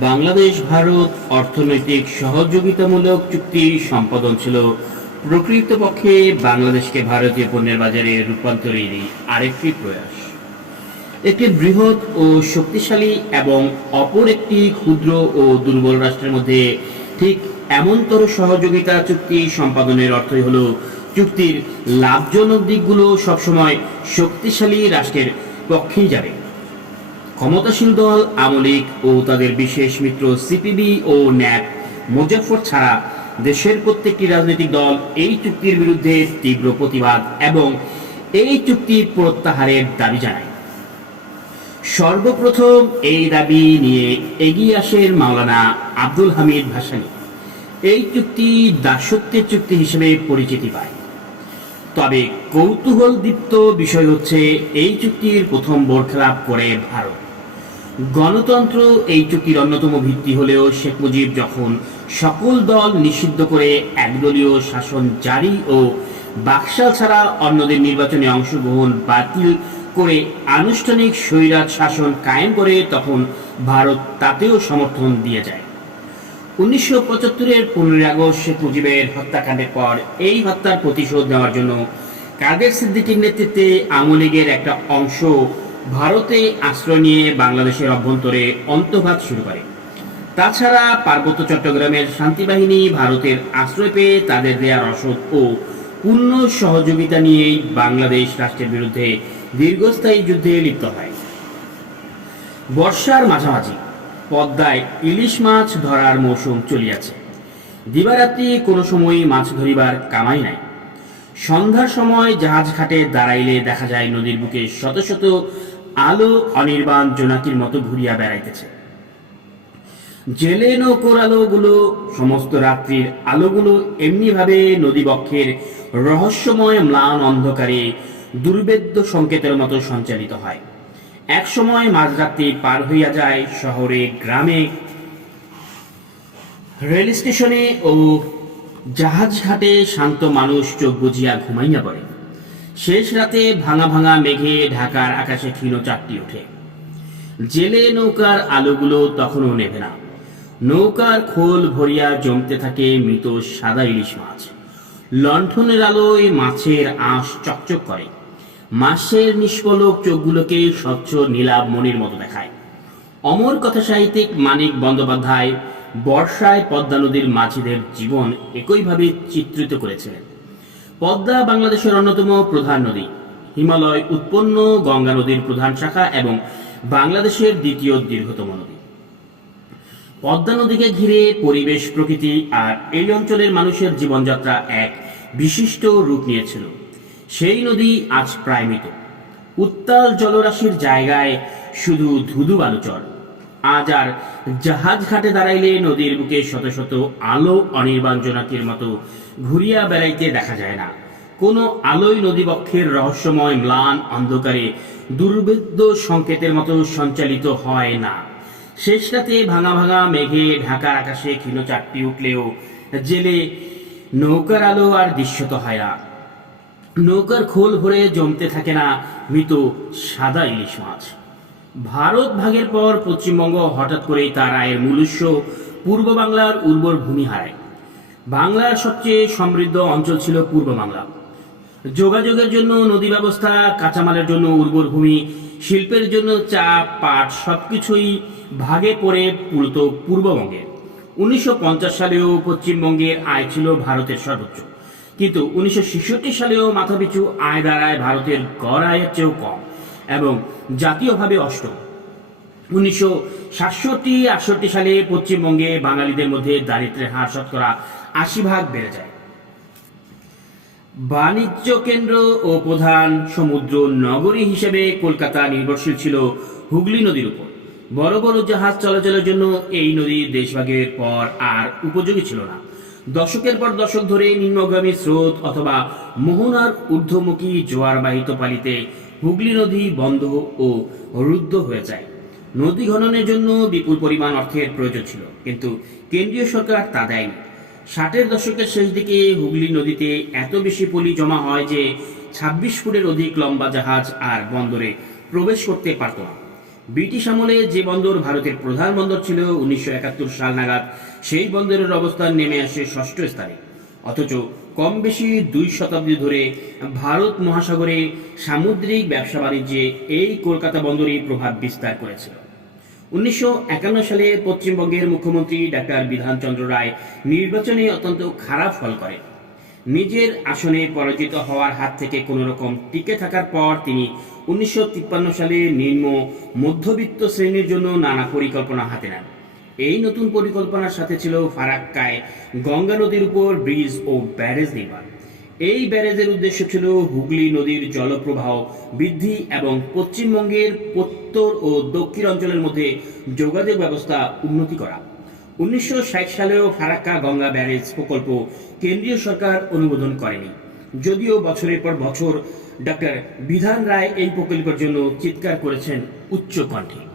বাংলাদেশ, ভারত অর্থনৈতিক সহযোগিতামূলক চুক্তি সম্পাদন ছিল। প্রকৃতপক্ষে বাংলাদেশকে ভারতীয় পণ্যের বাজারে রূপান্তরেরই আরেকটি প্রয়াস। একটি বৃহৎ ও শক্তিশালী এবং অপর একটি ক্ষুদ্র ও দুর্বল রাষ্ট্রের মধ্যে ঠিক এমনতর সহযোগিতা চুক্তি সম্পাদনের অর্থই হল চুক্তির লাভজনক দিকগুলো সবসময় শক্তিশালী রাষ্ট্রের পক্ষেই যাবে। ক্ষমতাসীন দল আমলিক ও তাদের বিশেষ মিত্র সিপিবি ও ন্যাপ মুজাফর ছাড়া দেশের প্রত্যেকটি রাজনৈতিক দল এই চুক্তির বিরুদ্ধে তীব্র প্রতিবাদ এবং এই চুক্তি প্রত্যাহারের দাবি জানায়। সর্বপ্রথম এই দাবি নিয়ে এগিয়ে আসেন মাওলানা আব্দুল হামিদ ভাসানী। এই চুক্তি দাসত্বের চুক্তি হিসেবে পরিচিতি পায়। তবে কৌতূহল দীপ্ত বিষয় হচ্ছে এই চুক্তির প্রথম বরখেলাপ করে ভারত। গণতন্ত্র এই চুক্তির অন্যতম ভিত্তি হলেও শেখ মুজিব যখন সকল দল নিষিদ্ধ করে একদলীয় শাসন জারি ও বাকশাল ছাড়া অন্যদের নির্বাচনে অংশগ্রহণ বাতিল করে আনুষ্ঠানিক স্বৈরাজ শাসন কায়েম করে তখন ভারত তাতেও সমর্থন দিয়ে যায়। উনিশশো পঁচাত্তরের পনেরোই আগস্ট শেখ মুজিবের হত্যাকাণ্ডের পর এই হত্যার প্রতিশোধ নেওয়ার জন্য কাদের সিদ্দিকীর নেতৃত্বে আওয়ামী লীগের একটা অংশ ভারতে আশ্রয় নিয়ে বাংলাদেশের অভ্যন্তরে অন্তর্ঘাত শুরু করে। তাছাড়া পার্বত্য চট্টগ্রামের শান্তিবাহিনী ভারতের আশ্রয় পেয়ে তাদের দেয়া রসদ ও পূর্ণ সহযোগিতা নিয়েই বাংলাদেশ রাষ্ট্রের বিরুদ্ধে দীর্ঘস্থায়ী যুদ্ধে লিপ্ত হয়। বর্ষার মাঝামাঝি পদ্মায় ইলিশ মাছ ধরার মৌসুম চলিয়াছে দিবারাত্রি কোনো সময়ই মাছ ধরিবার কামাই নাই। সন্ধ্যার সময় জাহাজ ঘাটে দাঁড়াইলে দেখা যায় নদীর বুকে শত শত আলো অনির্বাণ জোনাকির মতো ঘুরিয়া বেড়াইতেছে। জেলে নৌকোর আলোগুলো সমস্ত রাত্রির আলোগুলো এমনিভাবে নদীবক্ষের রহস্যময় ম্লান অন্ধকারে দুর্বেদ্য সংকেতের মতো সঞ্চালিত হয়। এক সময় মাঝরাত্রি পার হইয়া যায় শহরে, গ্রামে রেল স্টেশনে ও জাহাজ ঘাটে শান্ত মানুষ চোখ বুঝিয়া ঘুমাইয়া পড়ে। শেষ রাতে ভাঙা ভাঙা মেঘে ঢাকার আকাশে ক্ষীণ চারটি ওঠে। জেলে নৌকার আলোগুলো তখনও নেভে না। নৌকার খোল ভরিয়া জমতে থাকে মৃত সাদা ইলিশ মাছ। লণ্ঠনের আলোয় মাছের আঁশ চকচক করে। মাছের নিষ্পলক চোখগুলোকে স্বচ্ছ নীলাভ মনির মতো দেখায়। অমর কথা সাহিত্যিক মানিক বন্দ্যোপাধ্যায় বর্ষায় পদ্মা নদীর মাঝিদের জীবন একইভাবে চিত্রিত করেছিলেন। পদ্মা বাংলাদেশের অন্যতম প্রধান নদী। হিমালয় উৎপন্ন গঙ্গা নদীর প্রধান শাখা এবং বাংলাদেশের দ্বিতীয় দীর্ঘতম নদী। পদ্মা নদীকে ঘিরে পরিবেশ, প্রকৃতি আর এই অঞ্চলের মানুষের জীবনযাত্রা এক বিশিষ্ট রূপ নিয়েছিল। সেই নদী আজ প্রায় মৃত। উত্তাল জলরাশির জায়গায় শুধু ধুধু বালুচর। আজ আর জাহাজ ঘাটে দাঁড়াইলে নদীর বুকে শত শত আলো অনির্বাণ জোনাকির মতো ঘুরিয়া বেড়াইতে দেখা যায় না। কোনো আলোয় নদীবক্ষের রহস্যময় ম্লান অন্ধকারে দুর্বেদ্য সংকেতের মতো সঞ্চালিত হয় না। শেষ রাতে ভাঙা ভাঙা মেঘে ঢাকার আকাশে ক্ষীণ চারটি উঠলেও জেলে নৌকার আলো আর দৃশ্যত হয় না। নৌকার খোল ভরে জমতে থাকে না মৃত সাদা ইলিশ মাছ। ভারত ভাগের পর পশ্চিমবঙ্গ হঠাৎ করেই তার আয়ের মূলস্য পূর্ব বাংলার উর্বর ভূমি হারায়। বাংলার সবচেয়ে সমৃদ্ধ অঞ্চল ছিল পূর্ব বাংলা। যোগাযোগের জন্য, নদী ব্যবস্থা, কাঁচামালের জন্য উর্বর ভূমি, শিল্পের জন্য চা, পাট সবকিছুই ভাগে পড়ে মূলত পূর্ববঙ্গে। উনিশশো পঞ্চাশ সালেও পশ্চিমবঙ্গের আয় ছিল ভারতের সর্বোচ্চ। কিন্তু উনিশশো ছেষট্টি সালেও মাথাপিছু আয় দাঁড়ায় ভারতের গড় আয়ের চেয়েও কম এবং জাতীয়ভাবে অষ্টম। উনিশশো সাতষট্টি, আটষট্টি সালে পশ্চিমবঙ্গে বাঙালিদের মধ্যে দারিদ্র্যের হার শতকরা আশি ভাগ বেড়ে যায়। বাণিজ্য কেন্দ্র ও প্রধান সমুদ্র নগরী হিসেবে কলকাতা নির্ভরশীল ছিল হুগলি নদীর উপর। বড় বড় জাহাজ চলাচলের জন্য এই নদী দেশভাগের পর আর উপযোগী ছিল না। দশকের পর দশক ধরে নিম্নগামী স্রোত অথবা মোহনার ঊর্ধ্বমুখী জোয়ারবাহিত পালিতে হুগলি নদী বন্ধ ও রুদ্ধ হয়ে যায়। নদী খননের জন্য বিপুল পরিমাণ অর্থের প্রয়োজন ছিল, কিন্তু কেন্দ্রীয় সরকার তা দেয়নি। ষাটের দশকের শেষ দিকে হুগলি নদীতে এত বেশি পলি জমা হয় যে ছাব্বিশ ফুটের অধিক লম্বা জাহাজ আর বন্দরে প্রবেশ করতে পারত না। ব্রিটিশ আমলে যে বন্দর ভারতের প্রধান বন্দর ছিল, উনিশশো একাত্তর সাল নাগাদ সেই বন্দরের অবস্থান নেমে আসে ষষ্ঠ স্থানে অথচ কম বেশি দুই শতাব্দী ধরে ভারত মহাসাগরে সামুদ্রিক ব্যবসা বাণিজ্যে এই কলকাতা বন্দরই প্রভাব বিস্তার করেছিল উনিশশো একান্ন সালে পশ্চিমবঙ্গের মুখ্যমন্ত্রী ডাক্তার বিধানচন্দ্র রায় নির্বাচনে অত্যন্ত খারাপ ফল করেন। নিজের আসনে পরাজিত হওয়ার হাত থেকে কোনো রকম টিকে থাকার পর তিনি উনিশশো তিপ্পান্ন সালে নিম্ন মধ্যবিত্ত শ্রেণির জন্য নানা পরিকল্পনা হাতে নেন। এই নতুন পরিকল্পনার সাথে ছিল ফারাক্কায় গঙ্গা নদীর উপর ব্রিজ ও ব্যারেজ নির্মাণ। এই ব্যারেজের উদ্দেশ্য ছিল হুগলি নদীর জলপ্রবাহ বৃদ্ধি এবং পশ্চিমবঙ্গের উত্তর ও দক্ষিণ অঞ্চলের মধ্যে যোগাযোগ ব্যবস্থা উন্নতি করা। উনিশশো ষাট সালেও ফারাক্কা গঙ্গা ব্যারেজ প্রকল্প কেন্দ্রীয় সরকার অনুমোদন করেনি। যদিও বছরের পর বছর ডক্টর বিধান রায় এই প্রকল্পের জন্য চিৎকার করেছেন উচ্চ কণ্ঠে